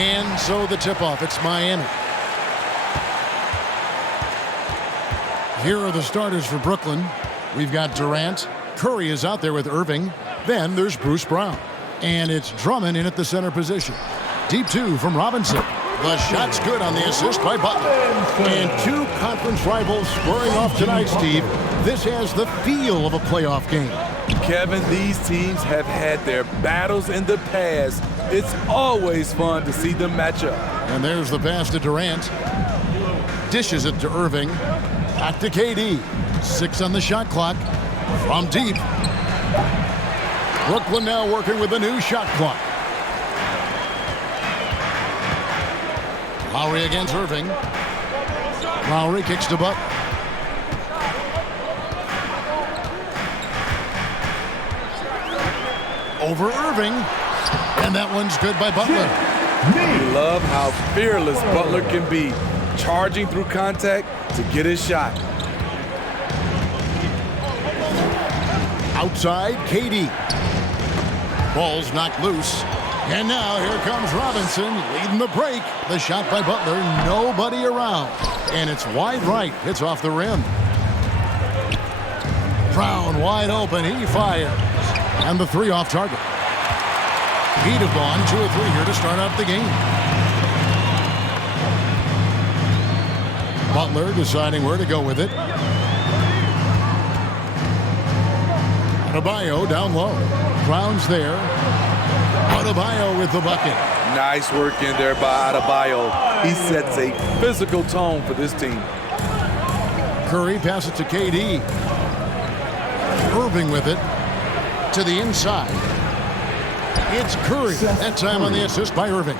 And so the tip-off, it's Miami. Here are the starters for Brooklyn. We've got Durant. Curry is out there with Irving. Then there's Bruce Brown. And it's Drummond in at the center position. Deep two from Robinson. The shot's good on the assist by Butler. And two conference rivals squaring off tonight, Steve. This has the feel of a playoff game. Kevin, these teams have had their battles in the past. It's always fun to see them match up. And there's the pass to Durant. Dishes it to Irving. Back to KD. 6 on the shot clock. From deep. Brooklyn now working with a new shot clock. Lowry against Irving. Lowry kicks to Butler. Over Irving. And that one's good by Butler. We love how fearless Butler can be, charging through contact to get his shot. Outside, KD. Ball's knocked loose. And now here comes Robinson leading the break. The shot by Butler, nobody around. And it's wide right, hits off the rim. Brown wide open, he fires. And the three off target. He'd have gone 2 or 3 here to start out the game. Butler deciding where to go with it. Adebayo down low. Brown's there. Adebayo with the bucket. Nice work in there by Adebayo. He sets a physical tone for this team. Curry passes to KD. Irving with it. To the inside. It's Curry. That time on the assist by Irving.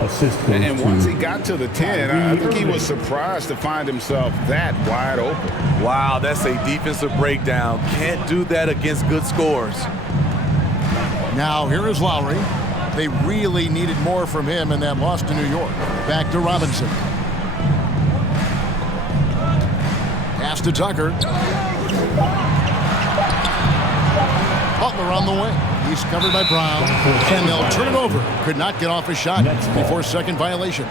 And once he got to the 10, I think he was surprised to find himself that wide open. Wow, that's a defensive breakdown. Can't do that against good scores. Now here is Lowry. They really needed more from him in that loss to New York. Back to Robinson. Pass to Tucker. Butler on the wing. He's covered by Brown. And they'll turn it over. Could not get off a shot before second violation.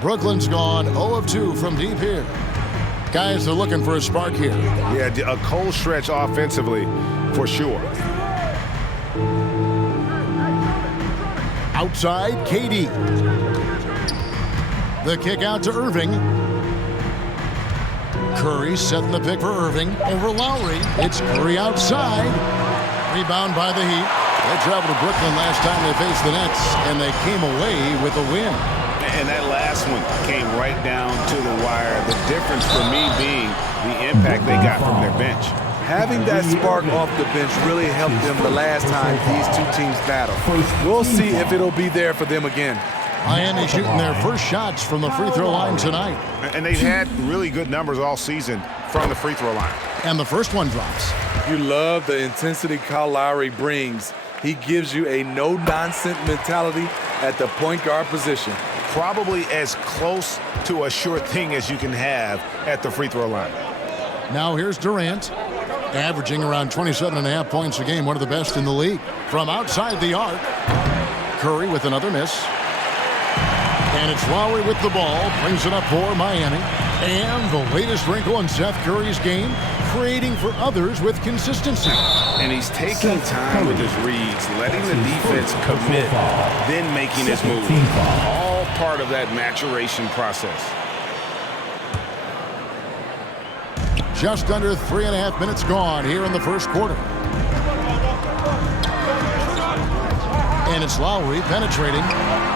Brooklyn's gone 0 of 2 from deep here. Guys are looking for a spark here. Yeah, a cold stretch offensively, for sure. Outside, KD. The kick out to Irving. Curry setting the pick for Irving over Lowry. It's Curry outside. Rebound by the Heat. They traveled to Brooklyn last time they faced the Nets, and they came away with a win. And that last one came right down to the wire. The difference for me being the impact they got from their bench. Having that spark off the bench really helped them the last time these two teams battled. We'll see if it'll be there for them again. Miami shooting their first shots from the free throw line tonight. And they've had really good numbers all season from the free throw line. And the first one drops. You love the intensity Kyle Lowry brings. He gives you a no-nonsense mentality at the point guard position. Probably as close to a sure thing as you can have at the free throw line. Now here's Durant, averaging around 27.5 points a game, one of the best in the league. From outside the arc, Curry with another miss. And it's Lowry with the ball, brings it up for Miami. And the latest wrinkle in Seth Curry's game, creating for others with consistency. And he's taking time with his reads, letting the defense commit, then making his move. All part of that maturation process. Just under 3.5 minutes gone here in the first quarter. And it's Lowry penetrating.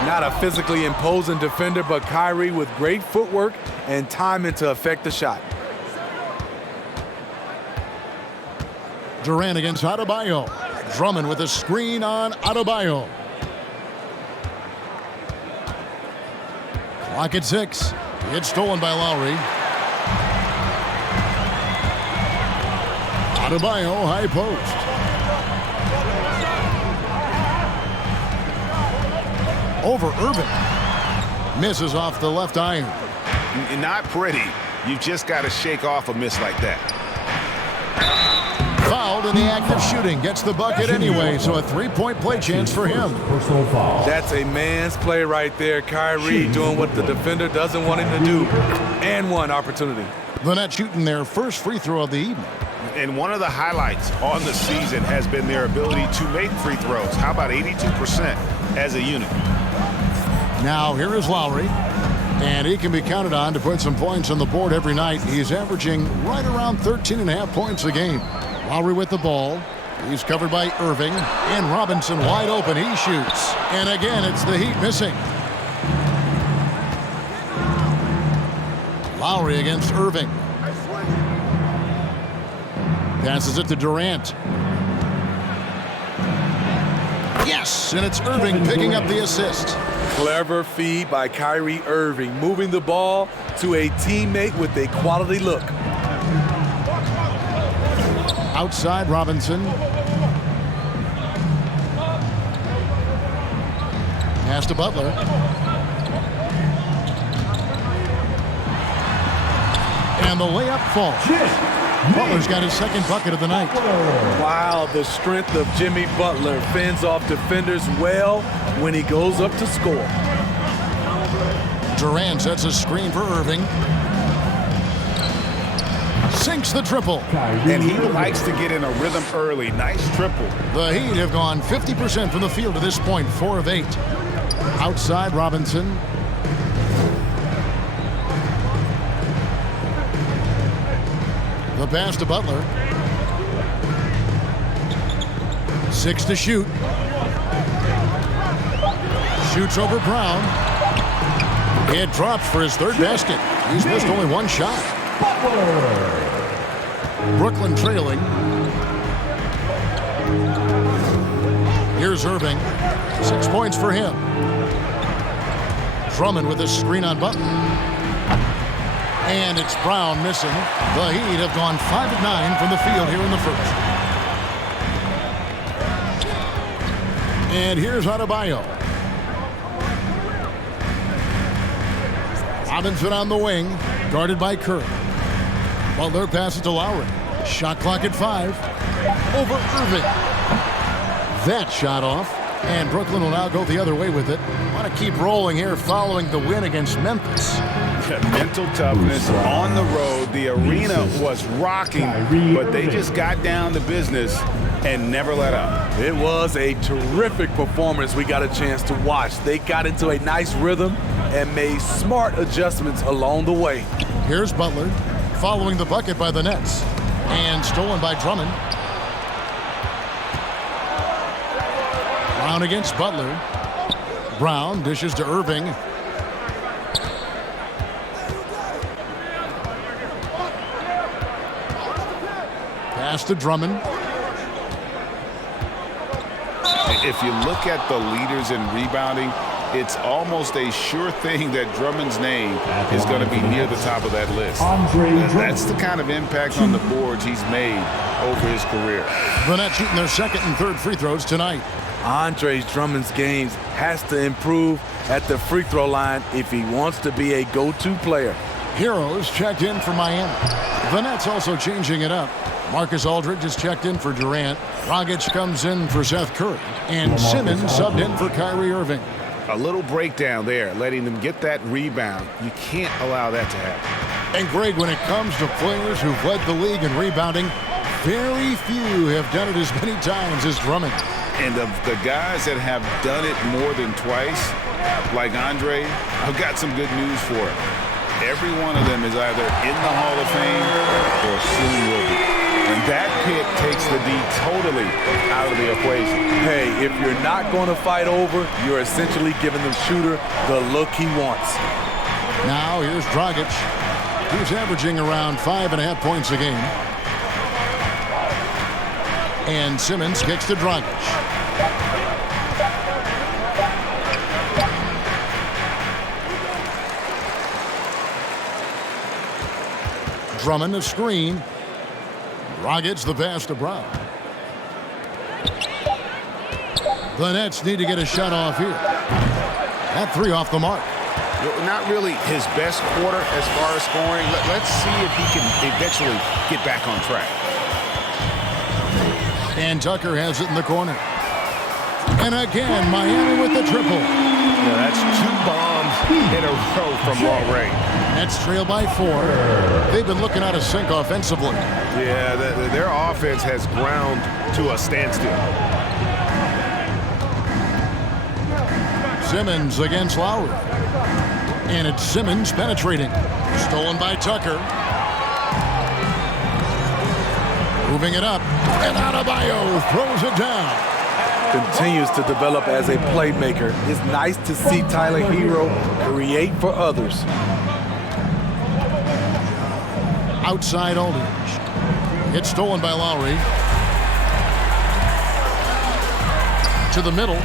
Not a physically imposing defender, but Kyrie with great footwork and timing to affect the shot. Durant against Adebayo. Drummond with a screen on Adebayo. Clock at 6. It's stolen by Lowry. Adebayo, high post. Over Irving. Misses off the left iron. Not pretty. You just got to shake off a miss like that. Fouled in the act of shooting. Gets the bucket anyway, so a three-point play chance for him. That's a man's play right there. Kyrie doing what the defender doesn't want him to do. And one opportunity. The Nets shooting their first free throw of the evening. And one of the highlights on the season has been their ability to make free throws. How about 82% as a unit? Now here is Lowry. And he can be counted on to put some points on the board every night. He's averaging right around 13.5 points a game. Lowry with the ball. He's covered by Irving. And Robinson wide open. He shoots. And again, it's the Heat missing. Lowry against Irving. Passes it to Durant. Yes, and it's Irving picking up the assist. Clever feed by Kyrie Irving, moving the ball to a teammate with a quality look. Outside Robinson. Pass to Butler. And the layup falls. Butler's got his second bucket of the night. Wow, the strength of Jimmy Butler fends off defenders well when he goes up to score. Durant sets a screen for Irving. Sinks the triple. And he likes to get in a rhythm early. Nice triple. The Heat have gone 50% from the field to this point, 4 of 8. Outside Robinson. The pass to Butler. 6 to shoot. Shoots over Brown. It drops for his third basket. He's missed only one shot. Brooklyn trailing. Here's Irving. 6 points for him. Drummond with a screen on Butler. And it's Brown missing. The Heat have gone 5 of 9 from the field here in the first. And here's Adebayo. Robinson on the wing, guarded by Curry. Butler passes to Lowry. Shot clock at 5. Over Irving. That shot off. And Brooklyn will now go the other way with it. Want to keep rolling here following the win against Memphis. Mental toughness on the road. The arena was rocking, but they just got down to business and never let up. It was a terrific performance we got a chance to watch. They got into a nice rhythm and made smart adjustments along the way. Here's Butler following the bucket by the Nets. And stolen by Drummond. Brown against Butler. Brown dishes to Irving. Pass to Drummond. If you look at the leaders in rebounding, it's almost a sure thing that Drummond's name is going to be near the top of that list. That's the kind of impact on the boards he's made over his career. The Nets shooting their second and third free throws tonight. Andre Drummond's games has to improve at the free throw line if he wants to be a go-to player. Heroes checked in for Miami. The Nets also changing it up. Marcus Aldridge is checked in for Durant. Dragic comes in for Seth Curry. And Simmons subbed in for Kyrie Irving. A little breakdown there, letting them get that rebound. You can't allow that to happen. And Greg, when it comes to players who've led the league in rebounding, very few have done it as many times as Drummond. And of the guys that have done it more than twice, like Andre, I've got some good news for him. Every one of them is either in the Hall of Fame or soon will be. And that pick takes the D totally out of the equation. Hey, if you're not going to fight over, you're essentially giving the shooter the look he wants. Now here's Dragic. He's averaging around 5.5 points a game. And Simmons kicks to Dragic. Drummond a screen. Dragic the pass to Brown. The Nets need to get a shot off here. That 3 off the mark. Not really his best quarter as far as scoring. Let's see if he can eventually get back on track. And Tucker has it in the corner. And again, Miami with the triple. Yeah, that's 2 bombs in a row from long range. Nets trail by 4. They've been looking out of sync offensively. Yeah, their offense has ground to a standstill. Simmons against Lowry. And it's Simmons penetrating. Stolen by Tucker. Moving it up. And Adebayo throws it down. Continues to develop as a playmaker. It's nice to see Tyler Hero create for others. Outside Aldridge. It's stolen by Lowry. To the middle.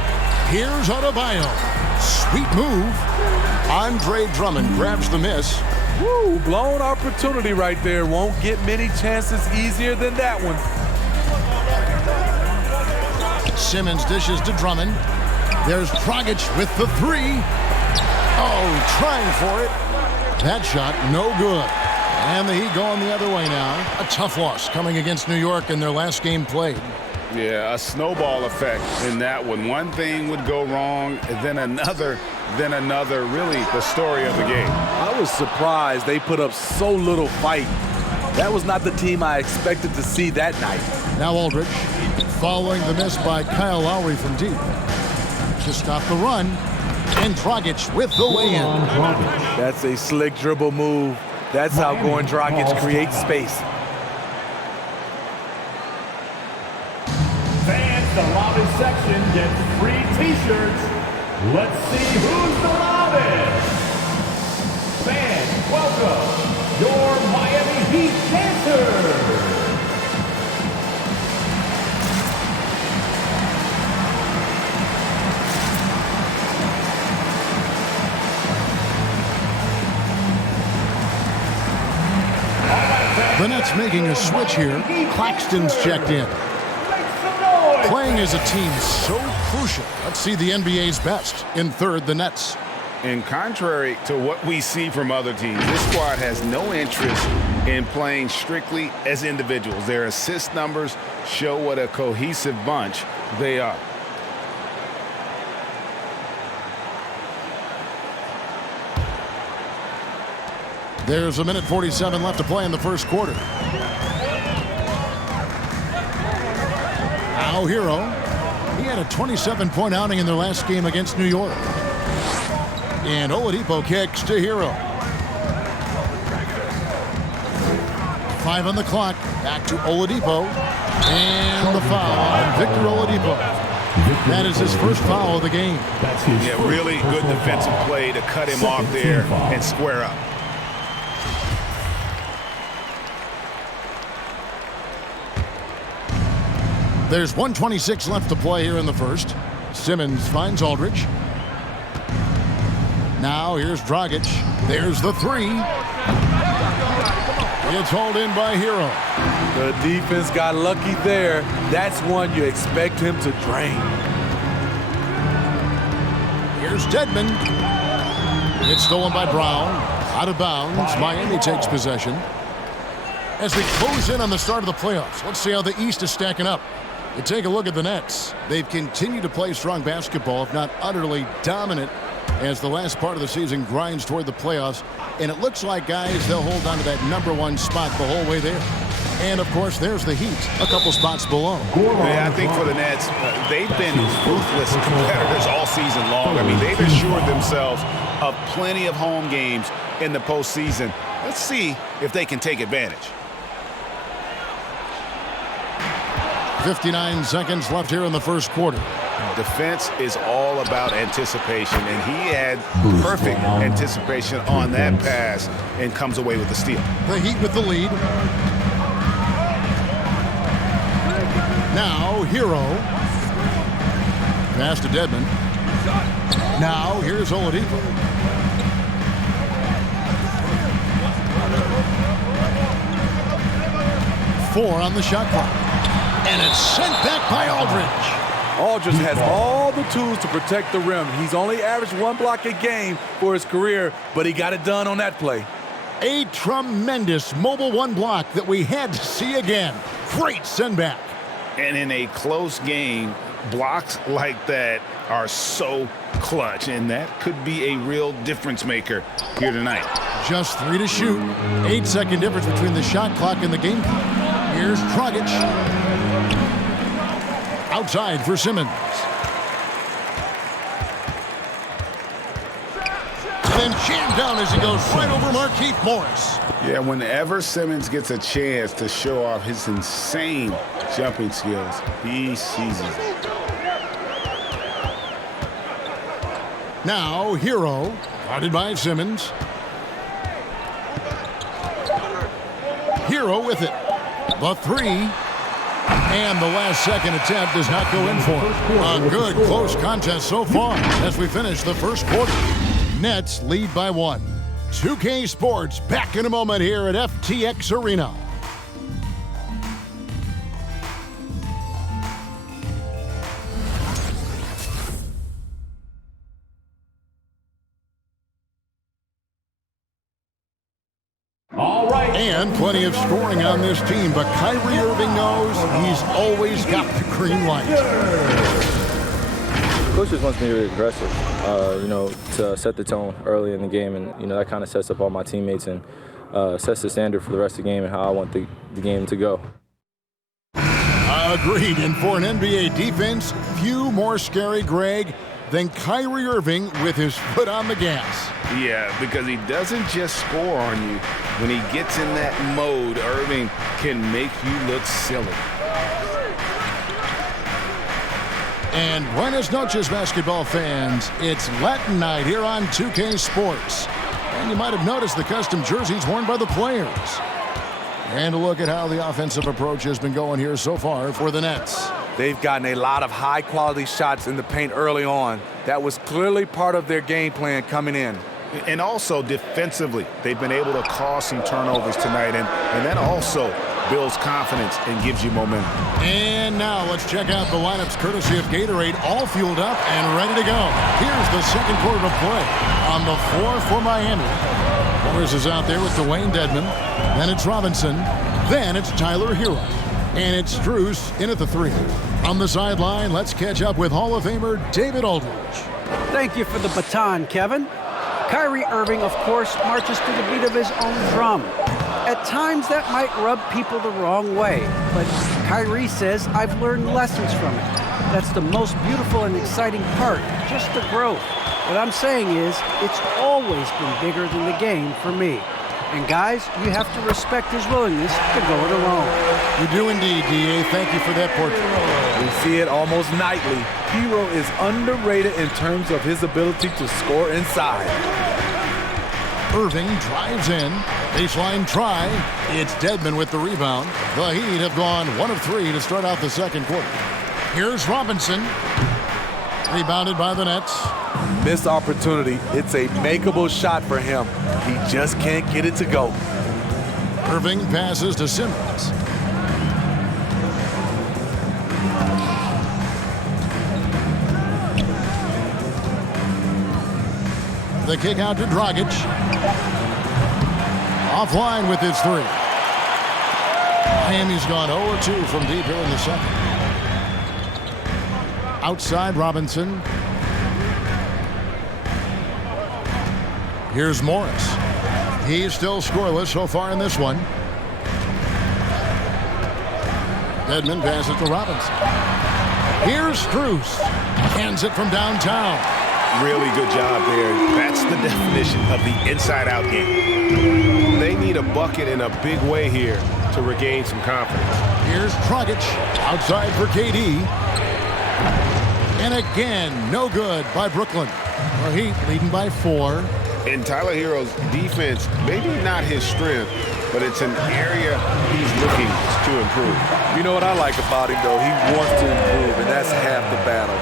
Here's Adebayo. Sweet move. Andre Drummond grabs the miss. Woo, blown opportunity right there. Won't get many chances easier than that one. Simmons dishes to Drummond. There's Dragic with the 3. Oh, trying for it. That shot, no good. And the Heat going the other way now. A tough loss coming against New York in their last game played. Yeah, a snowball effect in that one. One thing would go wrong, then another, really the story of the game. I was surprised they put up so little fight. That was not the team I expected to see that night. Now Aldridge, following the miss by Kyle Lowry from deep. To stop the run, and Dragic with the lay-in. That's a slick dribble move. That's how Goran Dragic creates space. Fans, the loudest section gets free T-shirts. Let's see who's the loudest. Fans, welcome your Miami Heat dancers. The Nets making a switch here. Claxton's checked in. Playing as a team so crucial. Let's see the NBA's best. In third, the Nets. And contrary to what we see from other teams, this squad has no interest in playing strictly as individuals. Their assist numbers show what a cohesive bunch they are. There's 1:47 left to play in the first quarter. Now Hero. He had a 27-point outing in their last game against New York. And Oladipo kicks to Hero. 5 on the clock. Back to Oladipo. And the foul on Victor Oladipo. That is his first foul of the game. Yeah, really good defensive play to cut him off there and square up. There's 1:26 left to play here in the first. Simmons finds Aldridge. Now here's Dragic. There's the 3. It's hauled in by Hero. The defense got lucky there. That's one you expect him to drain. Here's Dedmon. It's stolen by Brown. Out of bounds. Miami takes possession. As we close in on the start of the playoffs, let's see how the East is stacking up. You take a look at the Nets. They've continued to play strong basketball, if not utterly dominant, as the last part of the season grinds toward the playoffs. And it looks like, guys, they'll hold on to that #1 spot the whole way there. And, of course, there's the Heat, a couple spots below. Yeah, I think for the Nets, they've been ruthless competitors all season long. I mean, they've assured themselves of plenty of home games in the postseason. Let's see if they can take advantage. 59 seconds left here in the first quarter. Defense is all about anticipation, and he had perfect anticipation on that pass and comes away with the steal. The Heat with the lead. Now, Hero. Pass to Dedmon. Now, here's Oladipo. Four on the shot clock. And it's sent back by Aldridge. Aldridge has all the tools to protect the rim. He's only averaged 1 block a game for his career, but he got it done on that play. A tremendous mobile 1 block that we had to see again. Great send back. And in a close game, blocks like that are so clutch, and that could be a real difference maker here tonight. Just 3 to shoot. 8-second difference between the shot clock and the game clock. Here's Dragic. Outside for Simmons. Then jammed down as he goes right over Markieff Morris. Yeah, whenever Simmons gets a chance to show off his insane jumping skills, he seizes it. Now, Hero, guarded by Simmons. Hero with it. The three. And the last second attempt does not go in for him. A good close contest so far as we finish the first quarter. Nets lead by 1. 2K Sports back in a moment here at FTX Arena. All right. And plenty of scoring on this team, but Kyrie Irving knows he's always got the green light. Coach just wants me to be aggressive, to set the tone early in the game, and that kind of sets up all my teammates and sets the standard for the rest of the game and how I want the game to go. Agreed, and for an NBA defense, few more scary, Greg, than Kyrie Irving with his foot on the gas. Yeah, because he doesn't just score on you. When he gets in that mode, Irving can make you look silly. And buenas noches, basketball fans. It's Latin night here on 2K Sports. And you might have noticed the custom jerseys worn by the players. And a look at how the offensive approach has been going here so far for the Nets. They've gotten a lot of high-quality shots in the paint early on. That was clearly part of their game plan coming in. And also defensively, they've been able to cause some turnovers tonight, and that also builds confidence and gives you momentum. And now let's check out the lineups courtesy of Gatorade, all fueled up and ready to go. Here's the second quarter of play on the floor for Miami. Morris is out there with Dwayne Dedmon. Then it's Robinson. Then it's Tyler Hero. And it's Strus in at the 3. On the sideline, let's catch up with Hall of Famer David Aldridge. Thank you for the baton, Kevin. Kyrie Irving, of course, marches to the beat of his own drum. At times, that might rub people the wrong way, but Kyrie says, I've learned lessons from it. That's the most beautiful and exciting part, just the growth. What I'm saying is, it's always been bigger than the game for me. And guys, you have to respect his willingness to go it alone. You do indeed, D.A. Thank you for that portrait. We see it almost nightly. Hero is underrated in terms of his ability to score inside. Irving drives in. Baseline try. It's Dedmon with the rebound. The Heat have gone 1 of 3 to start out the second quarter. Here's Robinson. Rebounded by the Nets. Missed opportunity. It's a makeable shot for him. He just can't get it to go. Irving passes to Simmons. The kick out to Dragic. Offline with his 3. Miami's gone 0-2 from deep here in the second. Outside Robinson. Here's Morris. He's still scoreless so far in this one. Dedmon passes to Robinson. Here's Strus. Hands it from downtown. Really good job there. That's the definition of the inside-out game. They need a bucket in a big way here to regain some confidence. Here's Dragic. Outside for KD. And again, no good by Brooklyn. The Heat leading by 4. And Tyler Hero's defense, maybe not his strength, but it's an area he's looking to improve. You know what I like about him, though? He wants to improve, and that's half the battle.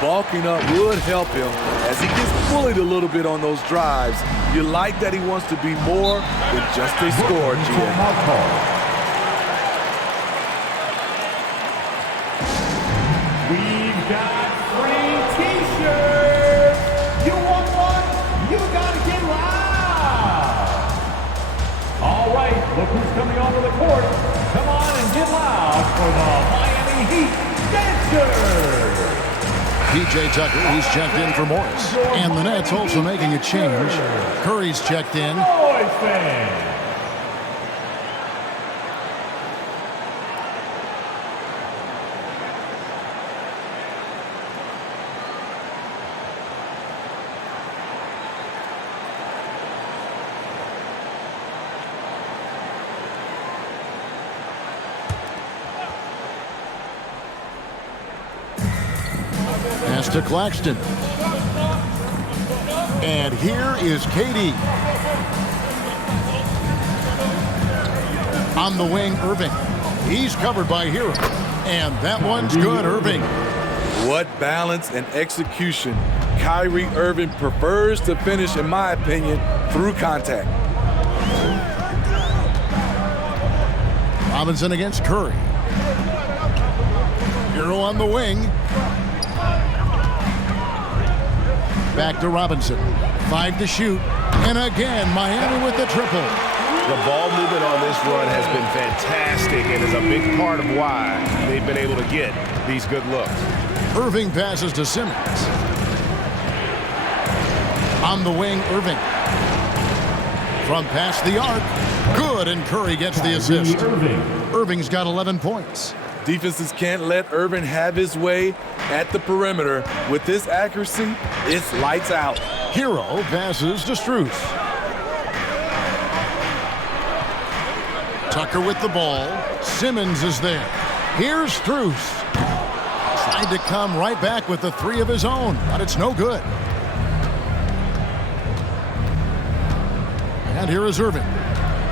Bulking up would help him as he gets bullied a little bit on those drives. You like that he wants to be more than just a scorer, Gio. We've got free T-shirts. You want one? You gotta get loud. All right, look who's coming onto the court. Come on and get loud for the Miami Miami Heat dancers. PJ Tucker, he's checked in for Morris. And the Nets also making a change. Curry's checked in. Boys fan. Pass to Claxton. And here is KD. On the wing, Irving. He's covered by Hero. And that one's good, Irving. What balance and execution. Kyrie Irving prefers to finish, in my opinion, through contact. Robinson against Curry. Hero on the wing. Back to Robinson. 5 to shoot. And again, Miami with the triple. The ball movement on this run has been fantastic and is a big part of why they've been able to get these good looks. Irving passes to Simmons. On the wing, Irving. From past the arc. Good, and Curry gets the assist. Irving's got 11 points. Defenses can't let Irving have his way at the perimeter. With this accuracy, it's lights out. Hero passes to Strus. Tucker with the ball. Simmons is there. Here's Strus. Tried to come right back with the three of his own, but it's no good. And here is Irving.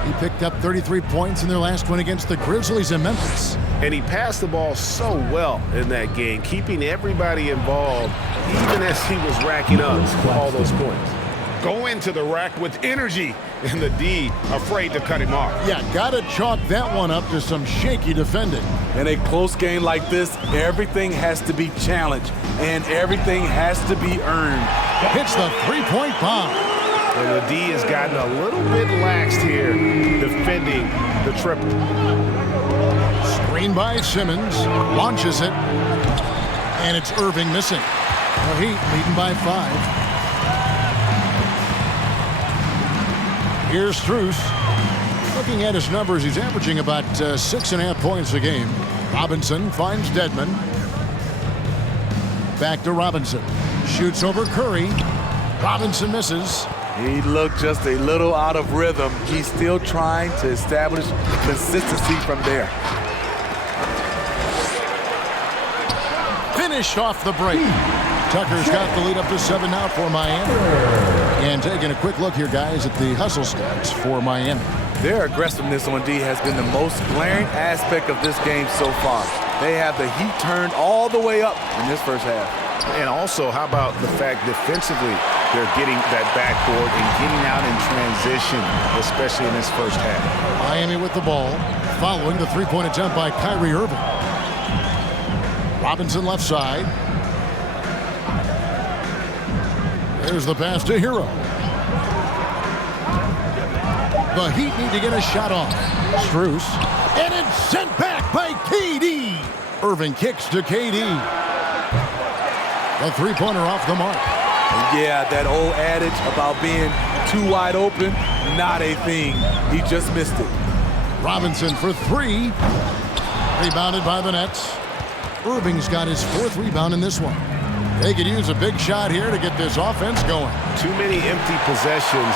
He picked up 33 points in their last one against the Grizzlies in Memphis. And he passed the ball so well in that game, keeping everybody involved, even as he was racking up all those points. Go into the rack with energy, and the D afraid to cut him off. Yeah, gotta chalk that one up to some shaky defending. In a close game like this, everything has to be challenged, and everything has to be earned. Hits the three-point bomb. And the D has gotten a little bit laxed here, defending the triple. Screen by Simmons, launches it, and it's Irving missing. The Heat leading by 5. Here's Strus. Looking at his numbers, he's averaging about 6.5 points a game. Robinson finds Dedmon. Back to Robinson. Shoots over Curry. Robinson misses. He looked just a little out of rhythm. He's still trying to establish consistency from there. Finished off the break. Tucker's got the lead up to 7 now for Miami. And taking a quick look here, guys, at the hustle stats for Miami. Their aggressiveness on D has been the most glaring aspect of this game so far. They have the heat turned all the way up in this first half. And also, how about the fact defensively, they're getting that backboard and getting out in transition, especially in this first half. Miami with the ball, following the three-point attempt by Kyrie Irving. Robinson left side. There's the pass to Hero. The Heat need to get a shot off. Strus. And it's sent back by KD. Irving kicks to KD. The three-pointer off the mark. And yeah, that old adage about being too wide open, not a thing. He just missed it. Robinson for 3. Rebounded by the Nets. Irving's got his 4th rebound in this one. They could use a big shot here to get this offense going. Too many empty possessions.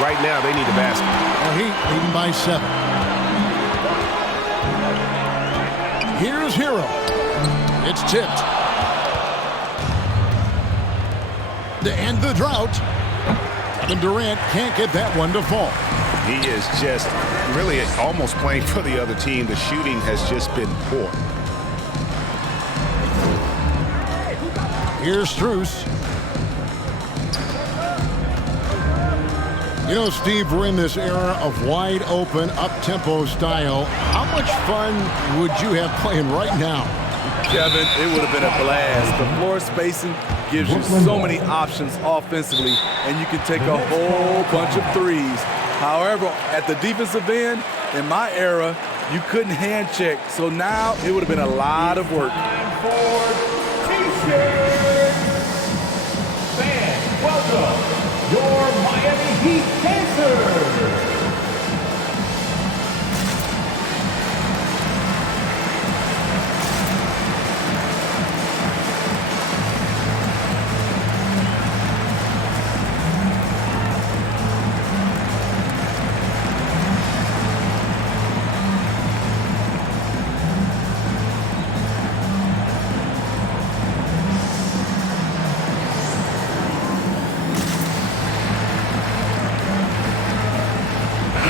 Right now, they need a basket. The Heat leading by 7. Here's Hero. It's tipped. To end the drought, Kevin Durant can't get that one to fall. He is just really almost playing for the other team. The shooting has just been poor. Here's Strus. You know, Steve, we're in this era of wide open, up-tempo style. How much fun would you have playing right now? Kevin, it would have been a blast. The floor spacing gives you so many options offensively, and you can take a whole bunch of threes. However, at the defensive end, in my era, You couldn't hand check, so now it would have been a lot of work. Time for T-shirts. Fans, welcome your Miami Heat Panthers.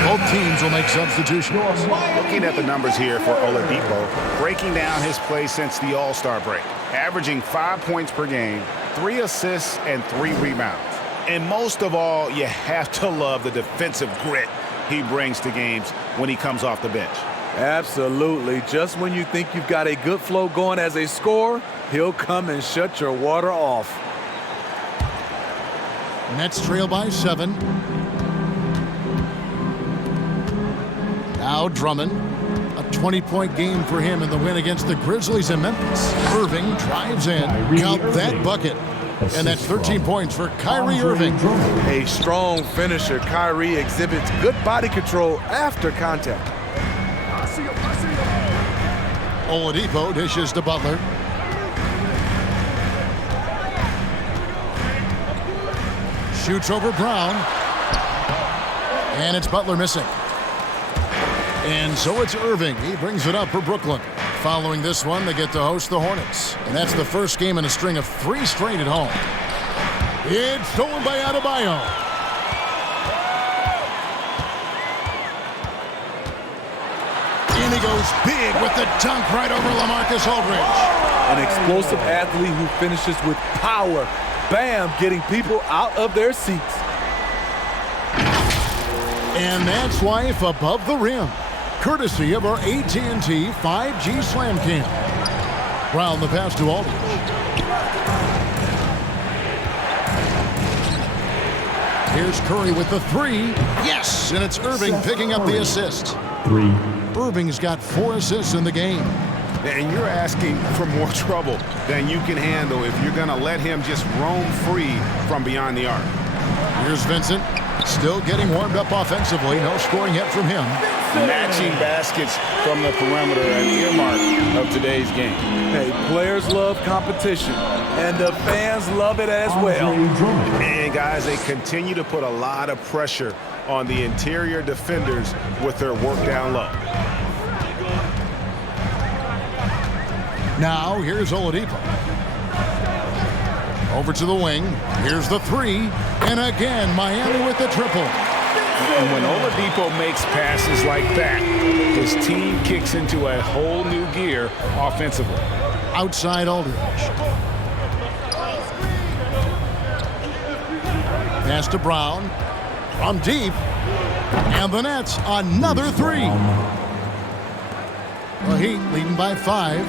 Both teams will make substitutions. Looking at the numbers here for Oladipo, breaking down his play since the All-Star break, averaging 5 points per game, 3 assists, and 3 rebounds. And most of all, you have to love the defensive grit he brings to games when he comes off the bench. Absolutely. Just when you think you've got a good flow going as a scorer, he'll come and shut your water off. Nets trail by 7. Now Drummond, a 20-point game for him in the win against the Grizzlies in Memphis. Irving drives in, count that bucket. And that's 13 points for Kyrie Irving. A strong finisher. Kyrie exhibits good body control after contact. Oladipo dishes to Butler. Shoots over Brown. And it's Butler missing. And so it's Irving. He brings it up for Brooklyn. Following this one, they get to host the Hornets. And that's the first game in a string of 3 straight at home. It's stolen by Adebayo. And he goes big with the dunk right over LaMarcus Aldridge. An explosive athlete who finishes with power. Bam, getting people out of their seats. And that's Wife above the rim, courtesy of our AT&T 5G Slam Cam. Brown the pass to Aldridge. Here's Curry with the 3. Yes, and it's Irving picking up the assist. 3. Irving's got 4 assists in the game. And you're asking for more trouble than you can handle if you're going to let him just roam free from beyond the arc. Here's Vincent, still getting warmed up offensively. No scoring yet from him. Matching baskets from the perimeter, an earmark of today's game. Hey, players love competition, and the fans love it as well. And guys, they continue to put a lot of pressure on the interior defenders with their work down low. Now, here's Oladipo. Over to the wing. Here's the 3. And again, Miami with the triple. And when Oladipo makes passes like that, his team kicks into a whole new gear offensively. Outside Aldridge. Pass to Brown. From deep. And the Nets, another 3. The Heat leading by 5.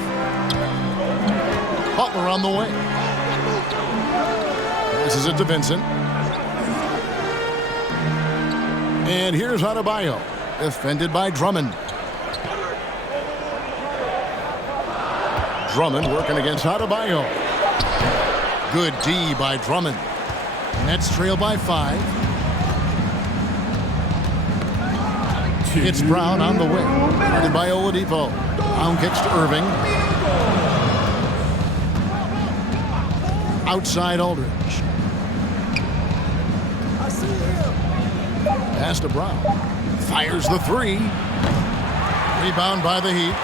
Butler on the way. Passes it to Vincent. And here's Adebayo, defended by Drummond. Drummond working against Adebayo. Good D by Drummond. Nets trail by 5. It's Brown on the wing. Guarded by Oladipo. Brown kicks to Irving. Outside Aldridge. Pass to Brown. Fires the 3. Rebound by the Heat.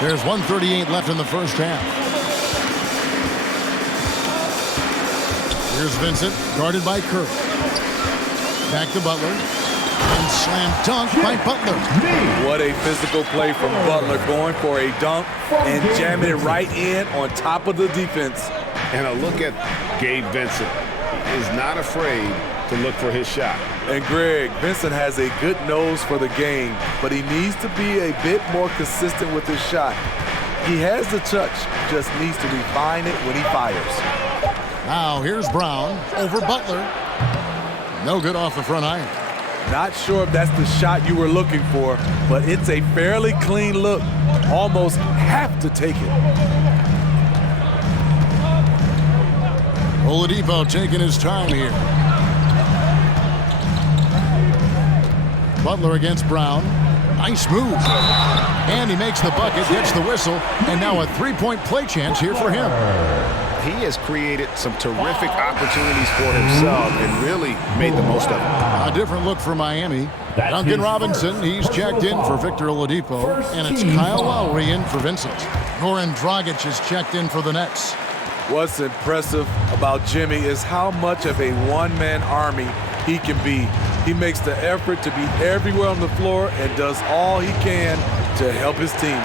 There's 1:38 left in the first half. Here's Vincent, guarded by Curry. Back to Butler. And slam dunk by Butler. What a physical play from Butler, going for a dunk and jamming it right in on top of the defense. And a look at Gabe Vincent. He is not afraid to look for his shot. And Greg, Vincent has a good nose for the game, but he needs to be a bit more consistent with his shot. He has the touch, just needs to refine it when he fires. Now here's Brown over Butler. No good off the front iron. Not sure if that's the shot you were looking for, but it's a fairly clean look. Almost have to take it. Oladipo taking his time here. Butler against Brown. Nice move. And he makes the bucket, gets the whistle, and now a three-point play chance here for him. He has created some terrific opportunities for himself and really made the most of it. A different look for Miami. Duncan Robinson, he's checked in for Victor Oladipo, and it's Kyle Lowry in for Vincent. Goran Dragic is checked in for the Nets. What's impressive about Jimmy is how much of a one-man army he can be. He makes the effort to be everywhere on the floor and does all he can to help his team.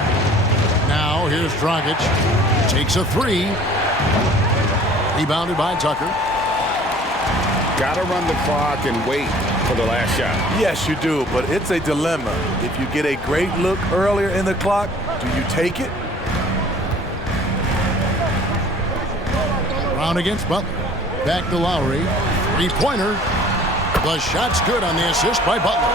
Now here's Dragic. Takes a three. Rebounded by Tucker. Got to run the clock and wait for the last shot. Yes, you do, but it's a dilemma. If you get a great look earlier in the clock, do you take it? Brown against Butler. Back to Lowry. Three-pointer. The shot's good on the assist by Butler.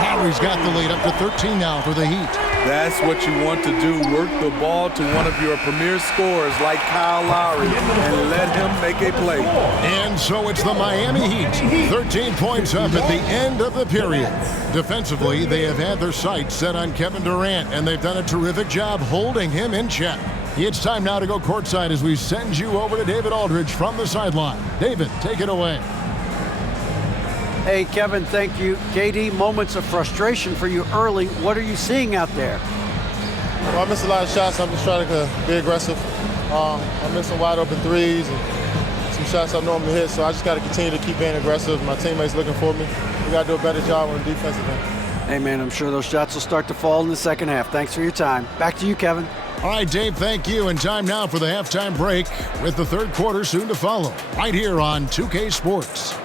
Lowry's got the lead up to 13 now for the Heat. That's what you want to do. Work the ball to one of your premier scorers like Kyle Lowry and let him make a play. And so it's the Miami Heat. 13 points up at the end of the period. Defensively, they have had their sights set on Kevin Durant, and they've done a terrific job holding him in check. It's time now to go courtside as we send you over to David Aldridge from the sideline. David, take it away. Hey, Kevin, thank you. KD, moments of frustration for you early. What are you seeing out there? Well, I missed a lot of shots. I'm just trying to be aggressive. I missed some wide open threes and some shots I normally hit, so I just got to continue to keep being aggressive. My teammates looking for me. We got to do a better job on the defensive end. Hey, man, I'm sure those shots will start to fall in the second half. Thanks for your time. Back to you, Kevin. All right, Dave, thank you. And time now for the halftime break with the third quarter soon to follow. Right here on 2K Sports.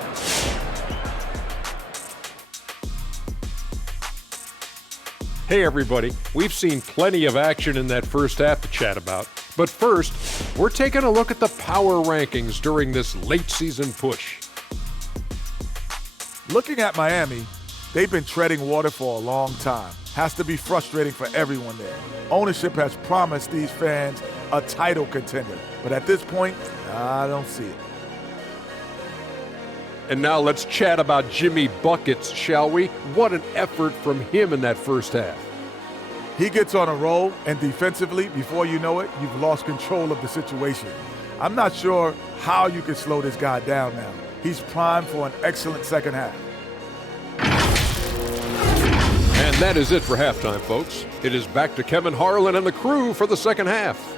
Hey everybody, we've seen plenty of action in that first half to chat about. But first, we're taking a look at the power rankings during this late season push. Looking at Miami, they've been treading water for a long time. Has to be frustrating for everyone there. Ownership has promised these fans a title contender, but at this point, I don't see it. And now let's chat about Jimmy Buckets, shall we? What an effort from him in that first half. He gets on a roll, and defensively, before you know it, you've lost control of the situation. I'm not sure how you can slow this guy down now. He's primed for an excellent second half. And that is it for halftime, folks. It is back to Kevin Harlan and the crew for the second half.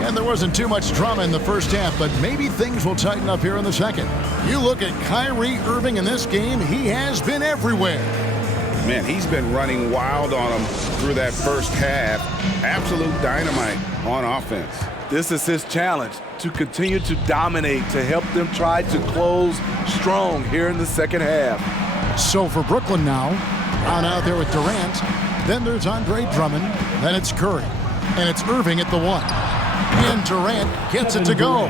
And there wasn't too much drama in the first half, but maybe things will tighten up here in the second. You look at Kyrie Irving in this game, he has been everywhere. Man, he's been running wild on them through that first half. Absolute dynamite on offense. This is his challenge, to continue to dominate, to help them try to close strong here in the second half. So for Brooklyn now, Brown out there with Durant. Then there's Andre Drummond. Then it's Curry. And it's Irving at the one. And Durant gets it to go.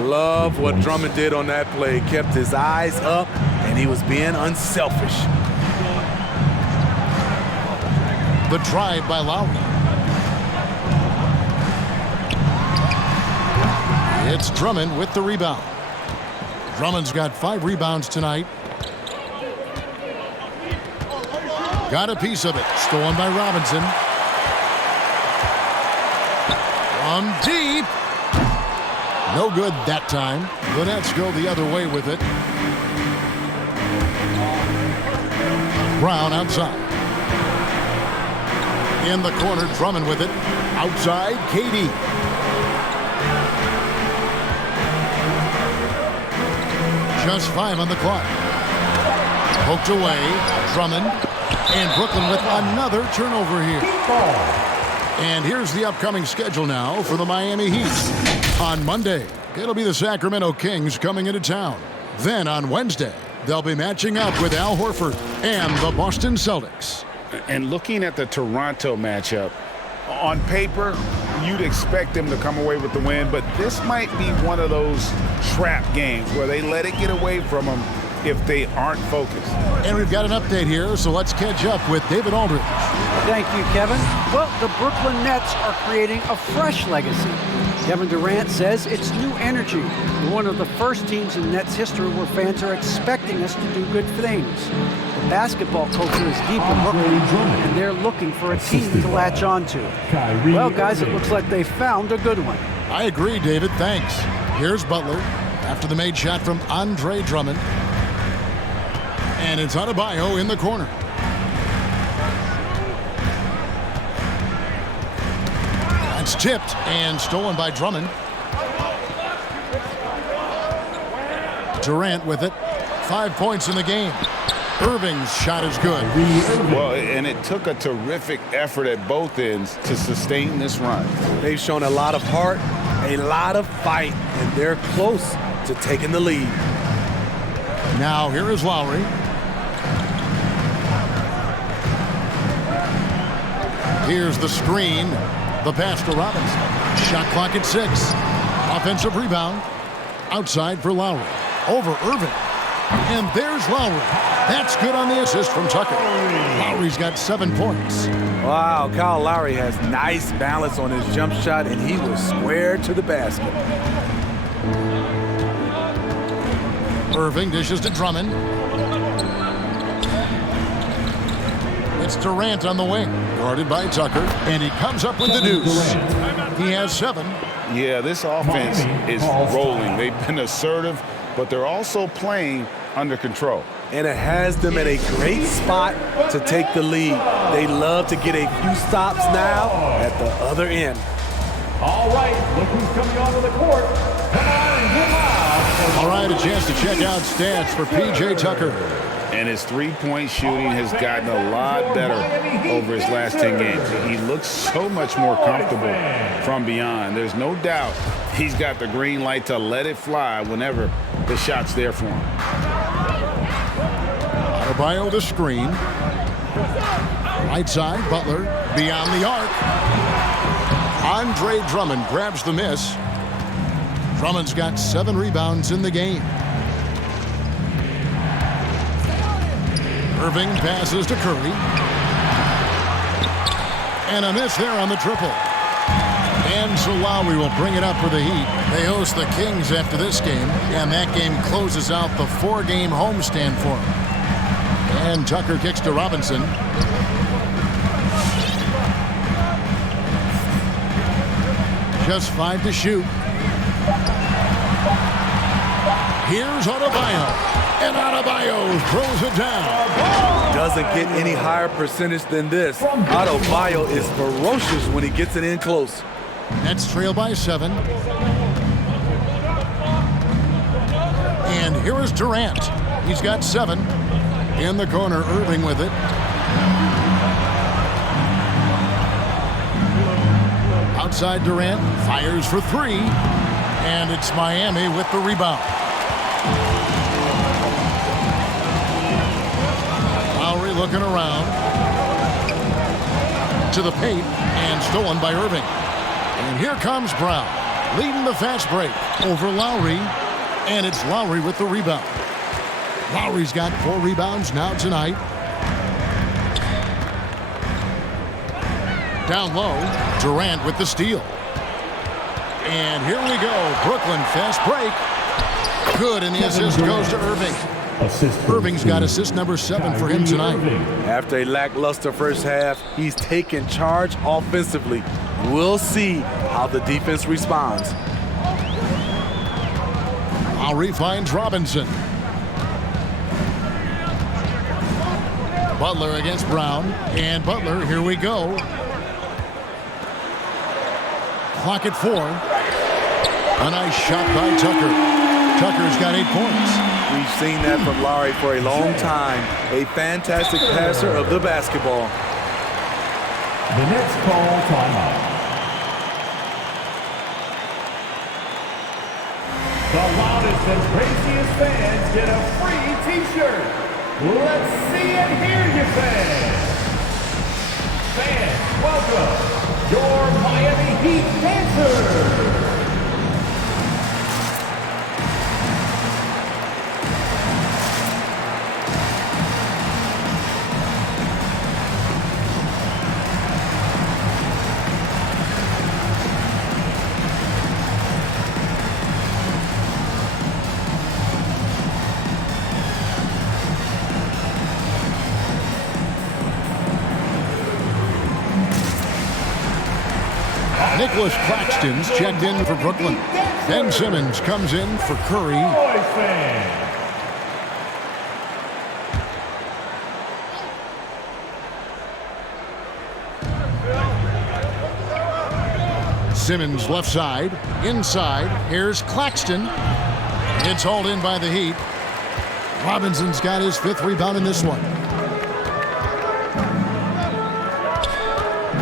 Love what Drummond did on that play. Kept his eyes up, and he was being unselfish. The drive by Lowry. It's Drummond with the rebound. Drummond's got 5 rebounds tonight. Got a piece of it. Stolen by Robinson. From deep. No good that time. The Nets go the other way with it. Brown outside. In the corner, Drummond with it. Outside, KD. Just 5 on the clock. Poked away. Drummond. And Brooklyn with another turnover here. And here's the upcoming schedule now for the Miami Heat. On Monday, it'll be the Sacramento Kings coming into town. Then on Wednesday, they'll be matching up with Al Horford and the Boston Celtics. And looking at the Toronto matchup, On paper, you'd expect them to come away with the win, but this might be one of those trap games where they let it get away from them if they aren't focused. And we've got an update here, so let's catch up with David Aldridge. Thank you, Kevin. Well, the Brooklyn Nets are creating a fresh legacy. Kevin Durant says it's new energy. We're one of the first teams in Nets history where fans are expecting us to do good things. The basketball culture is deep in Brooklyn, and they're looking for a team to latch on to. Well, guys, it looks like they found a good one. I agree, David. Thanks. Here's Butler after the made shot from Andre Drummond. And it's Adebayo in the corner. That's tipped and stolen by Drummond. Durant with it. 5 points in the game. Irving's shot is good. Well, and it took a terrific effort at both ends to sustain this run. They've shown a lot of heart, a lot of fight, and they're close to taking the lead. Now here is Lowry. Here's the screen. The pass to Robinson. Shot clock at 6. Offensive rebound. Outside for Lowry. Over Irving. And there's Lowry. That's good on the assist from Tucker. Lowry's got 7 points. Wow, Kyle Lowry has nice balance on his jump shot, and he was square to the basket. Irving dishes to Drummond. It's Durant on the wing, guarded by Tucker, and he comes up with the deuce. He has 7. Yeah, this offense is rolling. They've been assertive, but they're also playing under control. And it has them at a great spot to take the lead. They love to get a few stops now at the other end. All right, look who's coming onto the court. Come on and get loud. All right, a chance to check out stats for P.J. Tucker. And his three-point shooting has gotten a lot better over his last 10 games. He looks so much more comfortable from beyond. There's no doubt he's got the green light to let it fly whenever the shot's there for him. Adebayo the screen. Right side, Butler beyond the arc. Andre Drummond grabs the miss. Drummond's got 7 rebounds in the game. Irving passes to Curry. And a miss there on the triple. And so Lowry will bring it up for the Heat. They host the Kings after this game, and that game closes out the 4-game homestand for them. And Tucker kicks to Robinson. Just 5 to shoot. Here's Adebayo. And Adebayo throws it down. Doesn't get any higher percentage than this. Adebayo is ferocious when he gets it in close. Nets trail by 7. And here is Durant. He's got 7. In the corner, Irving with it. Outside Durant, fires for 3. And it's Miami with the rebound. Lowry looking around. To the paint, and stolen by Irving. And here comes Brown, leading the fast break over Lowry. And it's Lowry with the rebound. Lowry's got 4 rebounds now tonight. Down low, Durant with the steal. And here we go, Brooklyn fast break. Good, and the assist goes to Irving. Irving's got assist number 7 for him tonight. After a lackluster first half, he's taken charge offensively. We'll see how the defense responds. Lowry finds Robinson. Butler against Brown. And Butler, here we go. Clock at 4. A nice shot by Tucker. Tucker's got 8 points. We've seen that from Lowry for a long time. A fantastic passer of the basketball. The Nets call timeout. The loudest and craziest fans get a free T-shirt. Let's see and hear you, fans. Fans, welcome your Miami Heat dancers. Nicholas Claxton's checked in for Brooklyn. Ben Simmons comes in for Curry. Simmons left side, inside. Here's Claxton. It's hauled in by the Heat. Robinson's got his 5th rebound in this one.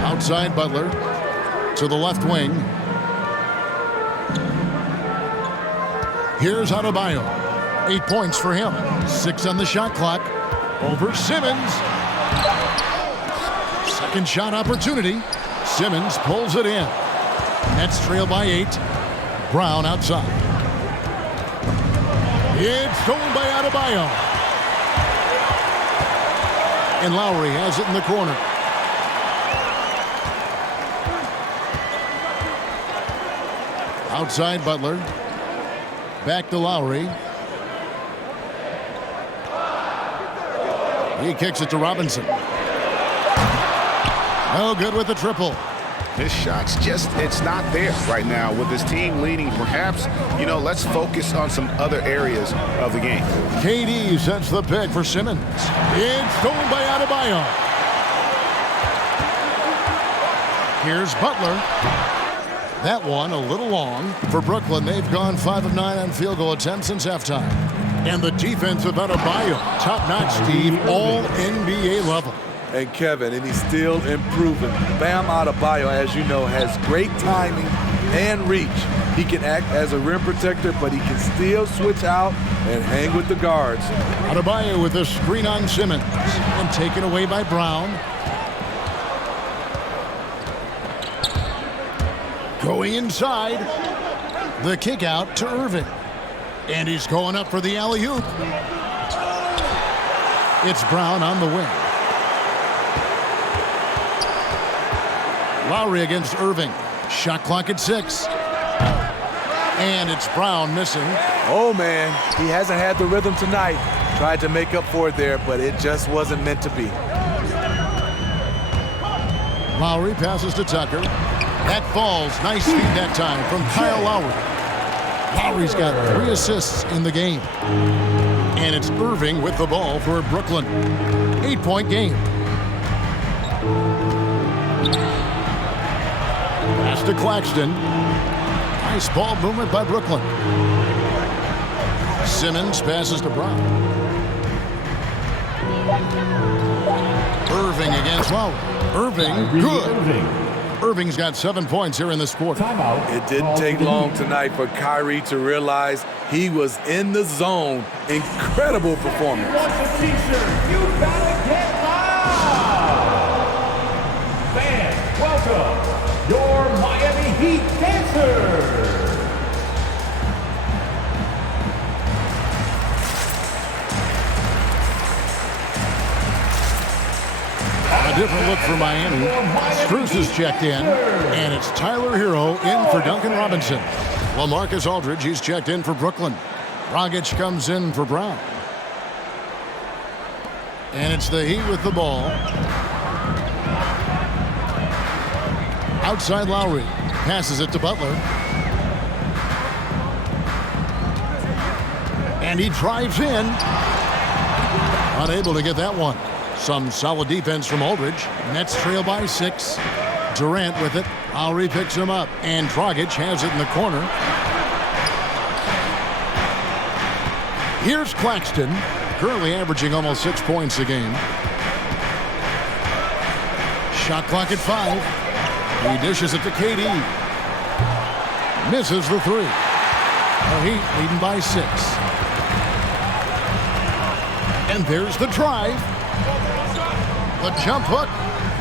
Outside Butler. To the left wing. Here's Adebayo. 8 points for him. 6 on the shot clock. Over Simmons. Second shot opportunity. Simmons pulls it in. Nets trail by 8. Brown outside. It's stolen by Adebayo. And Lowry has it in the corner. Outside Butler. Back to Lowry. He kicks it to Robinson. No good with the triple. His shot's just, it's not there right now with his team leading. Perhaps, let's focus on some other areas of the game. KD sets the pick for Simmons. It's stolen by Adebayo. Here's Butler. That one a little long for Brooklyn. They've gone 5 of 9 on field goal attempts since halftime. And the defense of Adebayo, top-notch, Steve, all NBA level. And Kevin, and he's still improving. Bam Adebayo, as you know, has great timing and reach. He can act as a rim protector, but he can still switch out and hang with the guards. Adebayo with a screen on Simmons and taken away by Brown. Going inside. The kick out to Irving. And he's going up for the alley-oop. It's Brown on the wing. Lowry against Irving. Shot clock at 6. And it's Brown missing. Oh, man. He hasn't had the rhythm tonight. Tried to make up for it there, but it just wasn't meant to be. Lowry passes to Tucker. That falls. Nice feed that time from Kyle Lowry. Lowry's got 3 assists in the game. And it's Irving with the ball for Brooklyn. 8-point game. Pass to Claxton. Nice ball movement by Brooklyn. Simmons passes to Brown. Irving against Lowry. Irving, good. Irving's got 7 points here in this quarter. It didn't take long tonight for Kyrie to realize he was in the zone. Incredible performance. Want the t-shirt? You gotta get loud! Fans, welcome your Miami Heat dancers. A different look for Miami. Strus is checked in, and it's Tyler Hero in for Duncan Robinson. LaMarcus Aldridge, he's checked in for Brooklyn. Dragic comes in for Brown. And it's the Heat with the ball. Outside Lowry. Passes it to Butler. And he drives in. Unable to get that one. Some solid defense from Aldridge. Nets trail by 6. Durant with it. Lowry picks him up. And Dragic has it in the corner. Here's Claxton. Currently averaging almost 6 points a game. Shot clock at 5. He dishes it to KD. Misses the 3. The Heat leading by 6. And there's the drive. The jump hook.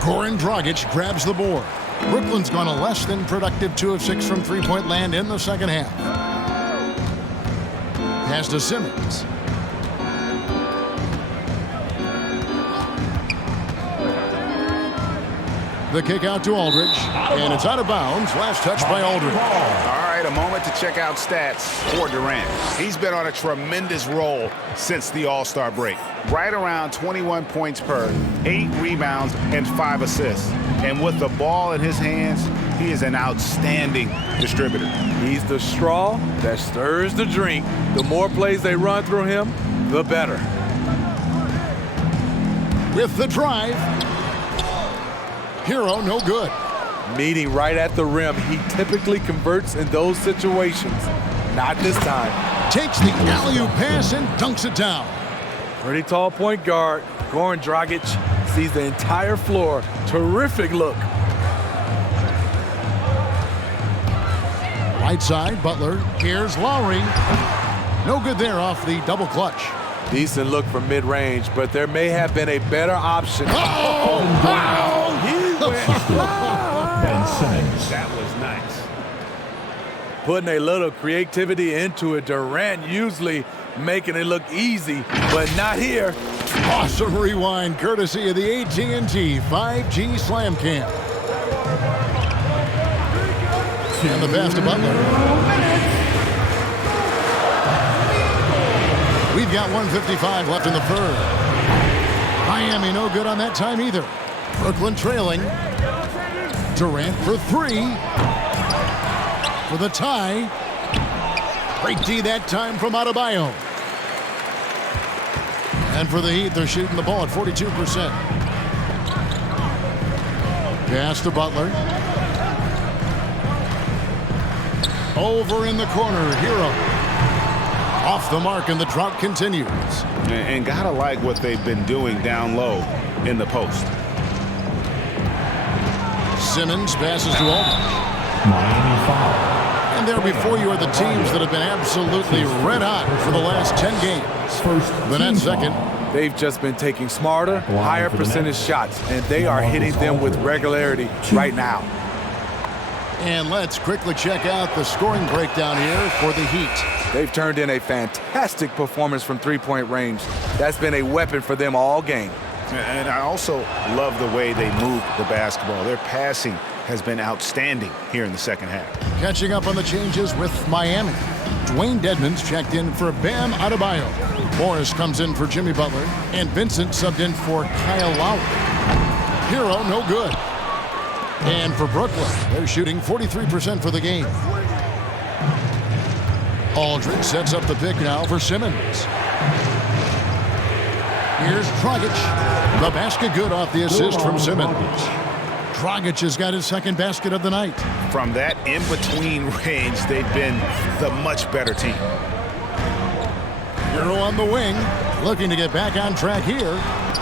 Goran Dragic grabs the board. Brooklyn's gone a less than productive 2 of 6 from three-point land in the second half. Pass to Simmons. The kick out to Aldridge, and it's out of bounds. Last touch by Aldridge. All right, a moment to check out stats for Durant. He's been on a tremendous roll since the All-Star break. Right around 21 points per, 8 rebounds, and 5 assists. And with the ball in his hands, he is an outstanding distributor. He's the straw that stirs the drink. The more plays they run through him, the better. With the drive. Hero, no good. Meeting right at the rim. He typically converts in those situations. Not this time. Takes the alley-oop pass and dunks it down. Pretty tall point guard. Goran Dragic sees the entire floor. Terrific look. Right side, Butler. Here's Lowry. No good there off the double clutch. Decent look from mid-range, but there may have been a better option. Oh! Wow! That was nice. Putting a little creativity into it. Durant usually making it look easy, but not here. Awesome rewind courtesy of the AT&T 5G Slam Cam. And the pass to Butler. We've got 1:55 left in the third. Miami no good on that time either. Brooklyn trailing. Durant for 3. For the tie. Great D that time from Adebayo. And for the Heat, they're shooting the ball at 42%. Pass to Butler. Over in the corner, Hero. Off the mark, and the drought continues. And gotta like what they've been doing down low in the post. Simmons passes to Aldridge. Miami foul. And there before you are the teams that have been absolutely red hot for the last 10 games. The Nets second. They've just been taking smarter, higher percentage shots, and they are hitting them with regularity right now. And let's quickly check out the scoring breakdown here for the Heat. They've turned in a fantastic performance from three-point range. That's been a weapon for them all game. And I also love the way they move the basketball. Their passing has been outstanding here in the second half. Catching up on the changes with Miami. Dwayne Dedmon's checked in for Bam Adebayo. Morris comes in for Jimmy Butler. And Vincent subbed in for Kyle Lowry. Hero, no good. And for Brooklyn, they're shooting 43% for the game. Aldridge sets up the pick now for Simmons. Here's Dragic. The basket good off the assist from Simmons. Dragic has got his second basket of the night. From that in-between range, they've been the much better team. Hero on the wing, looking to get back on track here.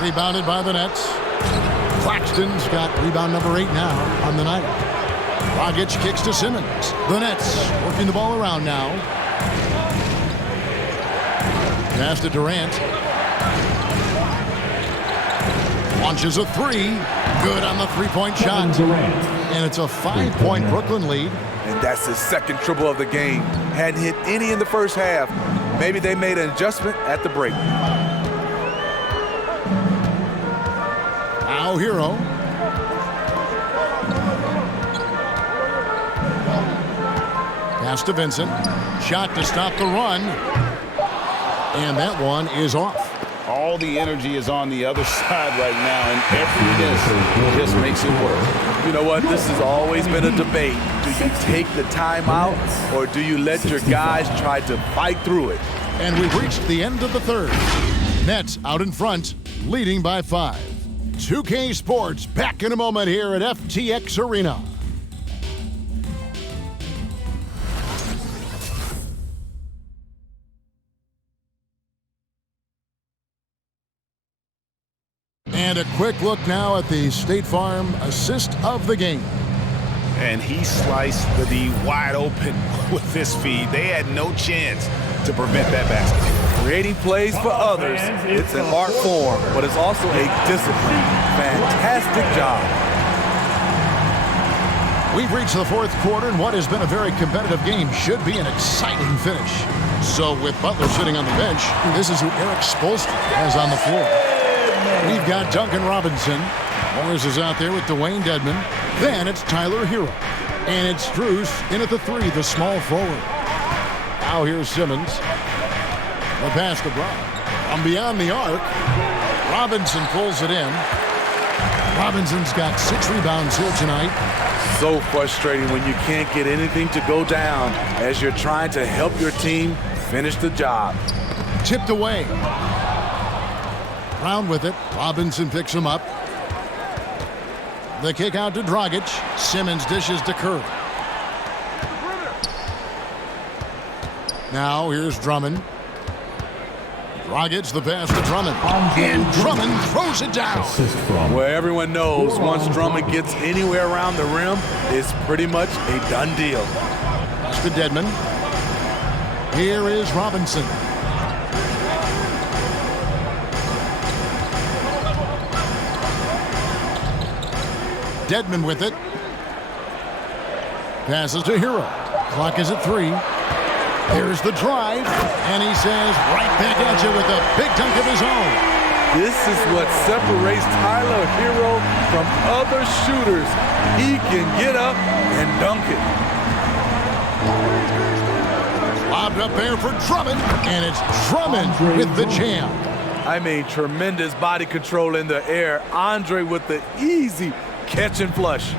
Rebounded by the Nets. Claxton's got rebound number 8 now on the night. Dragic kicks to Simmons. The Nets working the ball around now. Pass to Durant. Launches a 3. Good on the three-point shot. And it's a 5-point Brooklyn lead. And that's his second triple of the game. Hadn't hit any in the first half. Maybe they made an adjustment at the break. Now Hero. Pass to Vincent. Shot to stop the run. And that one is off. All the energy is on the other side right now, and every miss just makes it worse. You know what? This has always been a debate. Do you take the timeout, or do you let your guys try to fight through it? And we've reached the end of the third. Nets out in front, leading by 5. 2K Sports back in a moment here at FTX Arena. And a quick look now at the State Farm assist of the game. And he sliced the D wide open with this feed. They had no chance to prevent that basket. Creating plays for others, it's an art form, but it's also a discipline. Fantastic job. We've reached the fourth quarter, and what has been a very competitive game should be an exciting finish. So with Butler sitting on the bench, this is who Eric Spoelstra has on the floor. We've got Duncan Robinson. Morris is out there with Dwayne Dedmon. Then it's Tyler Hero. And it's Strus in at the 3, the small forward. Now here's Simmons. The pass to Brown. From beyond the arc, Robinson pulls it in. Robinson's got 6 rebounds here tonight. So frustrating when you can't get anything to go down as you're trying to help your team finish the job. Tipped away. Brown with it. Robinson picks him up. The kick out to Dragic. Simmons dishes to Curry. Now here's Drummond. Dragic, the pass to Drummond. And Drummond throws it down. Well, everyone knows once Drummond gets anywhere around the rim, it's pretty much a done deal. Pass to Dedmon. Here is Robinson. Dedmon with it. Passes to Hero. Clock is at 3. Here's the drive, and he says right back at you with a big dunk of his own. This is what separates Tyler Hero from other shooters. He can get up and dunk it. Lobbed up there for Drummond, and it's Drummond with the jam. I mean, tremendous body control in the air. Andre with the easy catch and flush.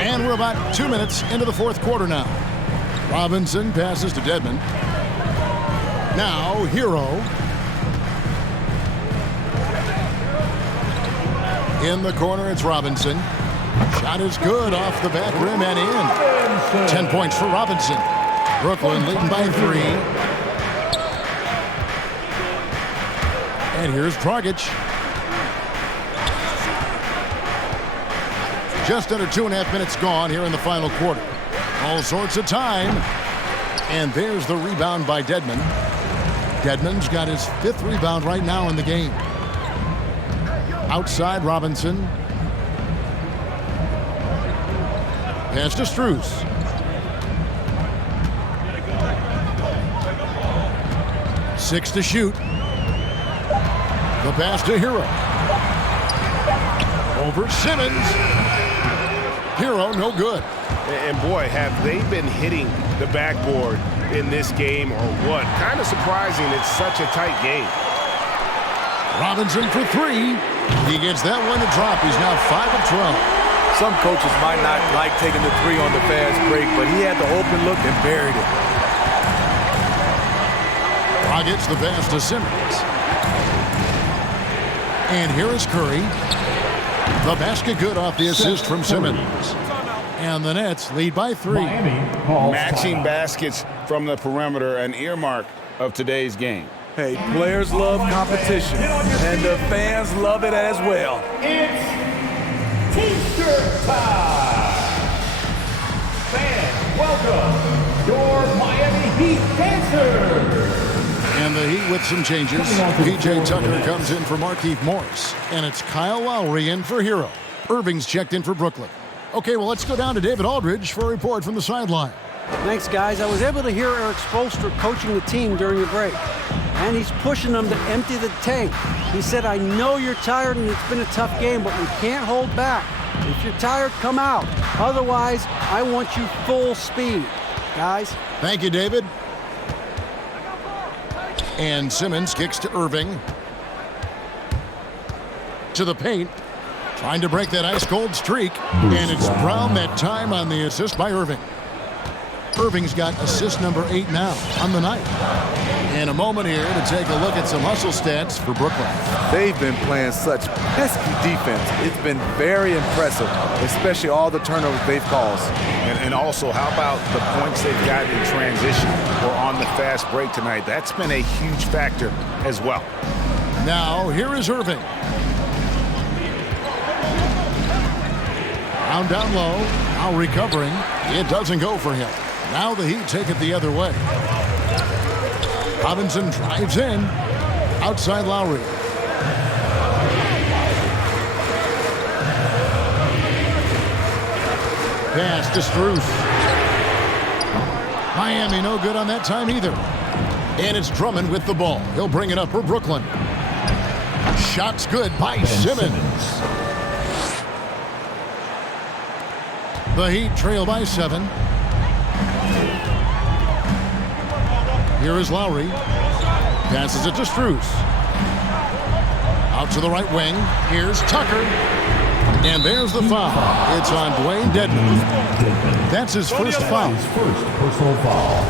And we're about 2 minutes into the fourth quarter now. Robinson passes to Dedmon. Now Hero. In the corner, it's Robinson. Shot is good off the back rim and in. 10 points for Robinson. Brooklyn leading by 3. And here's Dragic. Just under 2.5 minutes gone here in the final quarter. All sorts of time. And there's the rebound by Dedmon. Dedmon's got his 5th rebound right now in the game. Outside Robinson. Pass to Strus. Six to shoot. The pass to Hero. Over Simmons. Hero, no good. And boy, have they been hitting the backboard in this game or what? Kind of surprising it's such a tight game. Robinson for 3. He gets that one to drop. He's now 5 of 12. Some coaches might not like taking the 3 on the fast break, but he had the open look and buried it. Dragic the pass to Simmons. And here is Curry. The basket good off the assist from Simmons. And the Nets lead by 3. Matching baskets from the perimeter, an earmark of today's game. Hey, players love competition, and the fans love it as well. It's T-shirt time. Fans, welcome your Miami Heat dancers. And the Heat with some changes. P.J. Tucker comes in for Markieff Morris. And it's Kyle Lowry in for Hero. Irving's checked in for Brooklyn. Okay, well, let's go down to David Aldridge for a report from the sideline. Thanks, guys. I was able to hear Eric Spoelstra coaching the team during the break. And he's pushing them to empty the tank. He said, I know you're tired and it's been a tough game, but we can't hold back. If you're tired, come out. Otherwise, I want you full speed. Guys. Thank you, David. And Simmons kicks to Irving. To the paint. Trying to break that ice-cold streak. And it's Brown that time on the assist by Irving. Irving's got assist number 8 now on the night. And a moment here to take a look at some hustle stats for Brooklyn. They've been playing such pesky defense. It's been very impressive, especially all the turnovers they've caused. And also, how about the points they've gotten in transition or on the fast break tonight? That's been a huge factor as well. Now, here is Irving. Brown down low, now recovering. It doesn't go for him. Now the Heat take it the other way. Robinson drives in. Outside Lowry. Pass to Strus. Miami no good on that time either. And it's Drummond with the ball. He'll bring it up for Brooklyn. Shot's good by Simmons. The Heat trail by 7. Here is Lowry. Passes it to Strus. Out to the right wing. Here's Tucker. And there's the foul. It's on Dwayne Dedmon. That's his first foul. His first personal foul.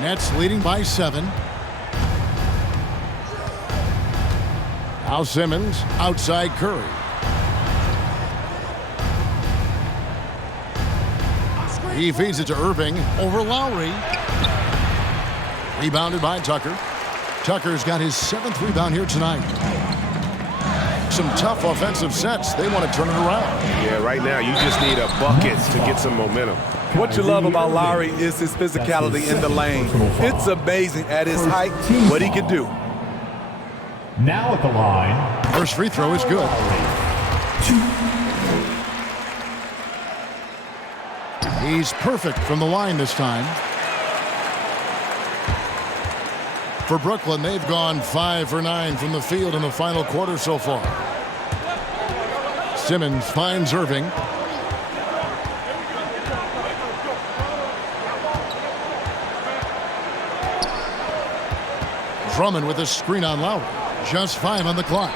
Nets leading by 7. Now Simmons outside Curry. He feeds it to Irving over Lowry. Rebounded by Tucker. Tucker's got his 7th rebound here tonight. Some tough offensive sets. They want to turn it around. Yeah, right now you just need a bucket to get some momentum. What you love about Lowry is his physicality in the lane. It's amazing at his height what he can do. Now at the line. First free throw is good. He's perfect from the line this time. For Brooklyn, they've gone 5 for 9 from the field in the final quarter so far. Simmons finds Irving. Drummond with a screen on Lowry. Just 5 on the clock.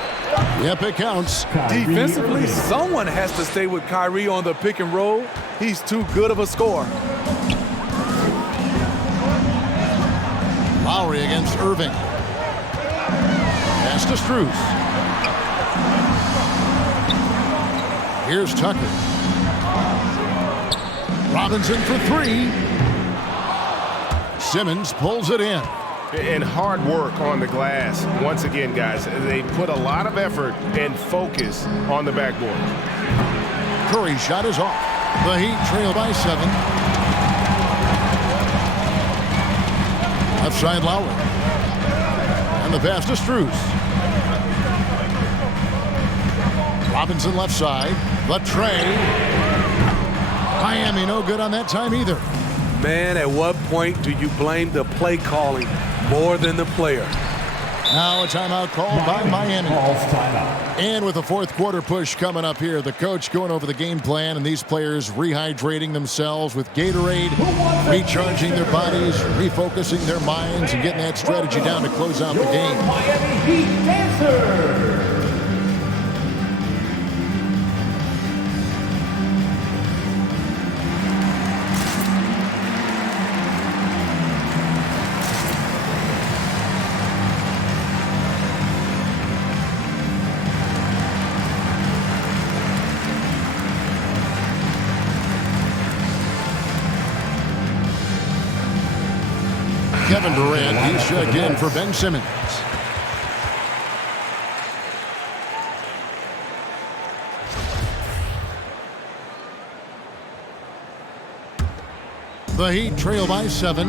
Yep, it counts. Defensively, someone has to stay with Kyrie on the pick and roll. He's too good of a scorer. Lowry against Irving. Pass to Strus. Here's Tucker. Robinson for 3. Simmons pulls it in. And hard work on the glass. Once again, guys, they put a lot of effort and focus on the backboard. Curry's shot is off. The Heat trail by 7. Left side Lowry. And the pass to Strus. Robinson left side. The tray. Miami no good on that time either. Man, at what point do you blame the play calling more than the player? Now a timeout called by Miami. And with the fourth quarter push coming up here, the coach going over the game plan and these players rehydrating themselves with Gatorade, recharging their bodies, refocusing their minds, and getting that strategy down to close out the game. Miami Heat answer. Kevin Durant, he's checked in for Ben Simmons. The Heat trail by 7.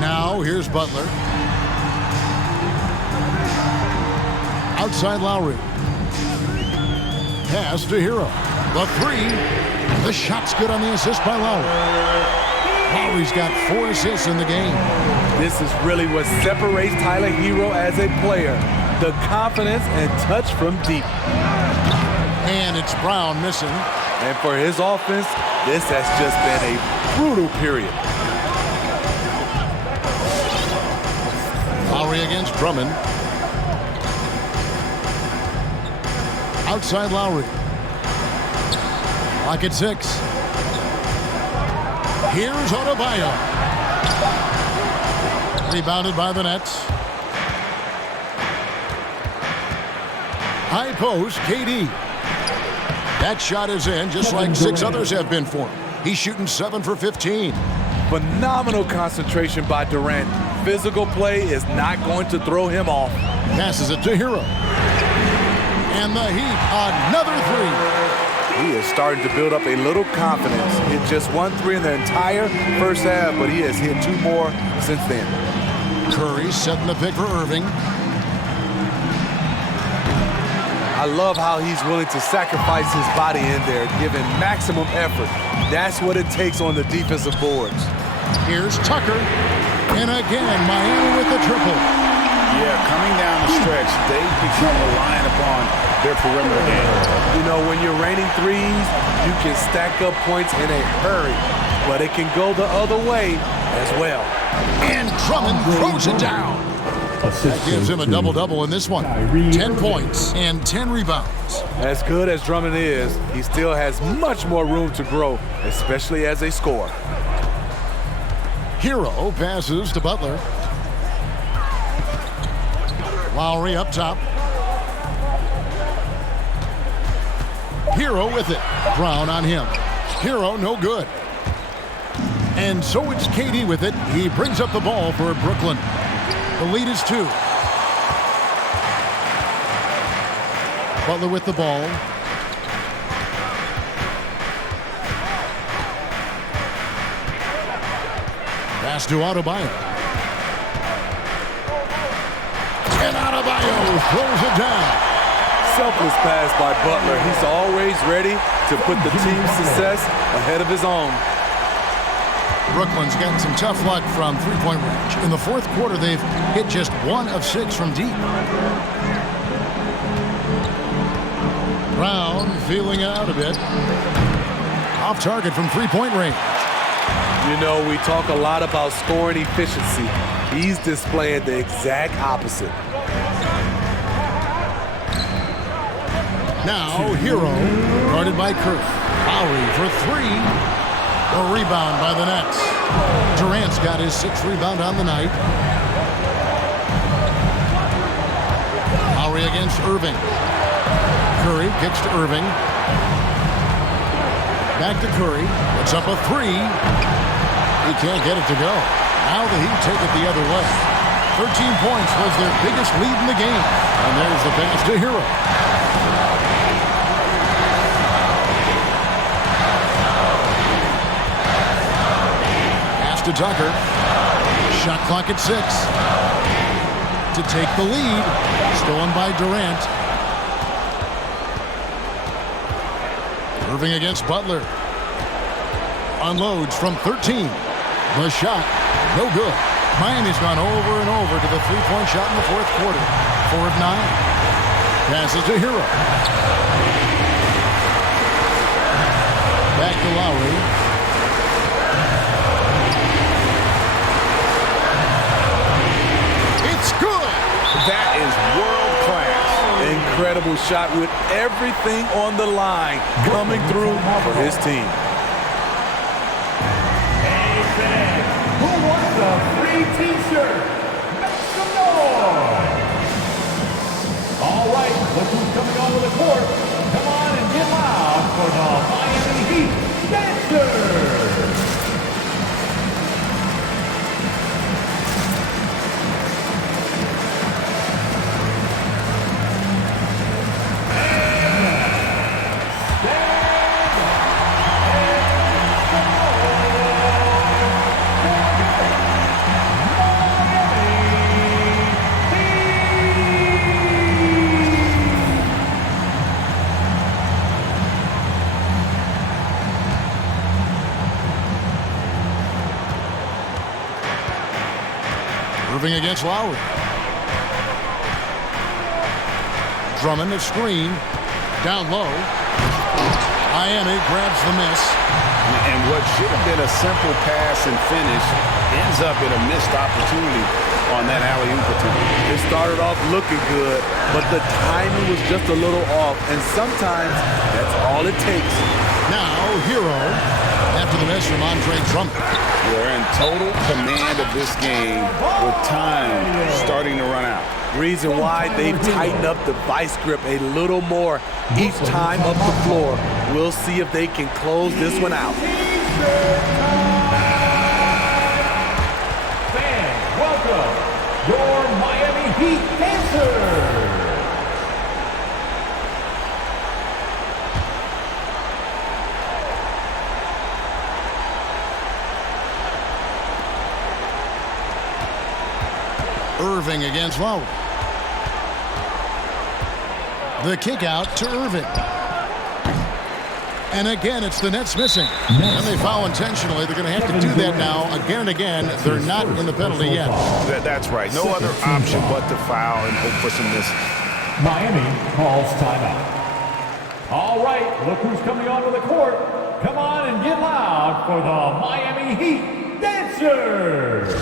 Now here's Butler. Outside Lowry. Pass to Hero. The 3. The shot's good on the assist by Lowry. Lowry's got 4 assists in the game. This is really what separates Tyler Hero as a player. The confidence and touch from deep. And it's Brown missing. And for his offense, this has just been a brutal period. Lowry against Drummond. Outside Lowry. Clock at 6. Here's Adebayo. Rebounded by the Nets. High post, KD. That shot is in, just like 6 others have been for him. He's shooting 7 for 15. Phenomenal concentration by Durant. Physical play is not going to throw him off. Passes it to Hero. And the Heat, another 3. He is starting to build up a little confidence. Hit just 1 3 in the entire first half, but he has hit 2 more since then. Curry setting the pick for Irving. I love how he's willing to sacrifice his body in there, giving maximum effort. That's what it takes on the defensive boards. Here's Tucker. And again, Miami with the triple. Yeah, coming down the stretch, they've become reliant upon their perimeter game. You know, when you're raining threes, you can stack up points in a hurry, but it can go the other way as well. And Drummond throws it down. That gives him a double-double in this one. 10 points and 10 rebounds. As good as Drummond is, he still has much more room to grow, especially as a scorer. Hero passes to Butler. Lowry up top. Hero with it. Brown on him. Hero no good. And so it's KD with it. He brings up the ball for Brooklyn. The lead is 2. Butler with the ball. Pass to Adebayo. And Adebayo throws it down. Selfless pass by Butler. He's always ready to put the team's success ahead of his own. Brooklyn's gotten some tough luck from three-point range. In the fourth quarter, they've hit just 1 of 6 from deep. Brown feeling out a bit. Off target from three-point range. You know, we talk a lot about scoring efficiency. He's displaying the exact opposite. Now, Hero, guarded by Curry. Lowry for 3. A rebound by the Nets. Durant's got his 6th rebound on the night. Lowry against Irving. Curry kicks to Irving. Back to Curry. It's up a 3. He can't get it to go. Now the Heat take it the other way. 13 points was their biggest lead in the game. And there's the pass to Hero. To Tucker. Shot clock at 6. To take the lead. Stolen by Durant. Irving against Butler. Unloads from 13. The shot, no good. Miami's gone over and over to the three-point shot in the fourth quarter. 4 of 9. Passes to Hero. Back to Lowry. That is world class. Incredible shot with everything on the line coming through for his team. Hey, fans, who wants a free t-shirt? Make some noise. All right, look who's coming onto the court. Come on and get loud for the Miami Heat Dancers. Irving against Lowry. Drummond, a screen. Down low. Miami grabs the miss. And what should have been a simple pass and finish ends up in a missed opportunity on that alley-oop attempt. It started off looking good, but the timing was just a little off, and sometimes that's all it takes. Now, Hero, after the miss from Drummond. They're in total command of this game with time starting to run out. Reason why they've tightened up the vice grip a little more each time up the floor. We'll see if they can close this one out. Fans, welcome your Miami Heat Dancers. Irving against Lowry. The kick out to Irving. And again, it's the Nets missing. And they foul intentionally. They're going to have to do that now again and again. They're not in the penalty yet. That's right. No other option but to foul and hope for some misses. Miami calls timeout. All right, look who's coming onto the court. Come on and get loud for the Miami Heat Dancers.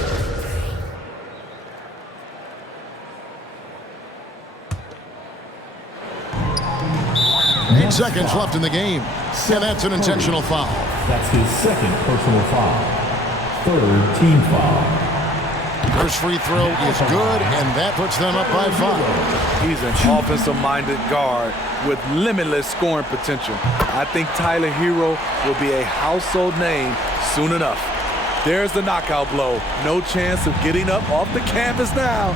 8 seconds left in the game. And that's an intentional foul. That's his second personal foul. Third team foul. First free throw is good, and that puts them up by 5. He's an offensive-minded guard with limitless scoring potential. I think Tyler Hero will be a household name soon enough. There's the knockout blow. No chance of getting up off the canvas now.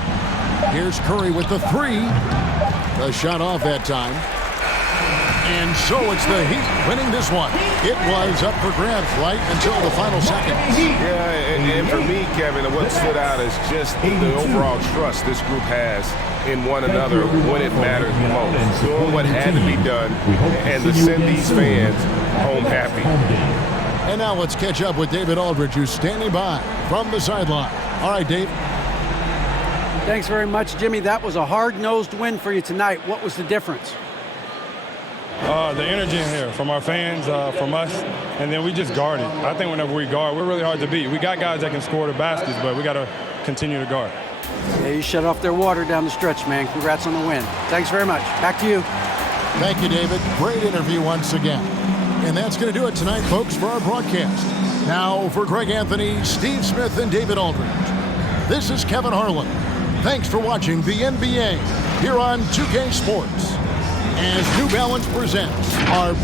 Here's Curry with the 3. The shot off that time. And so it's the Heat winning this one. It was up for grabs right until the final seconds. Yeah, and for me, Kevin, what stood out is just the overall trust this group has in one another when it matters most. Doing what had to be done and to send these fans home happy. And now let's catch up with David Aldridge, who's standing by from the sideline. All right, Dave. Thanks very much, Jimmy. That was a hard-nosed win for you tonight. What was the difference? The energy in here from our fans, from us, and then we just guarded. I think whenever we guard, we're really hard to beat. We got guys that can score the baskets, but we got to continue to guard. Yeah, you shut off their water down the stretch, man. Congrats on the win. Thanks very much. Back to you. Thank you, David. Great interview once again. And that's going to do it tonight, folks, for our broadcast. Now, for Greg Anthony, Steve Smith, and David Aldridge, this is Kevin Harlan. Thanks for watching the NBA here on 2K Sports. As New Balance presents our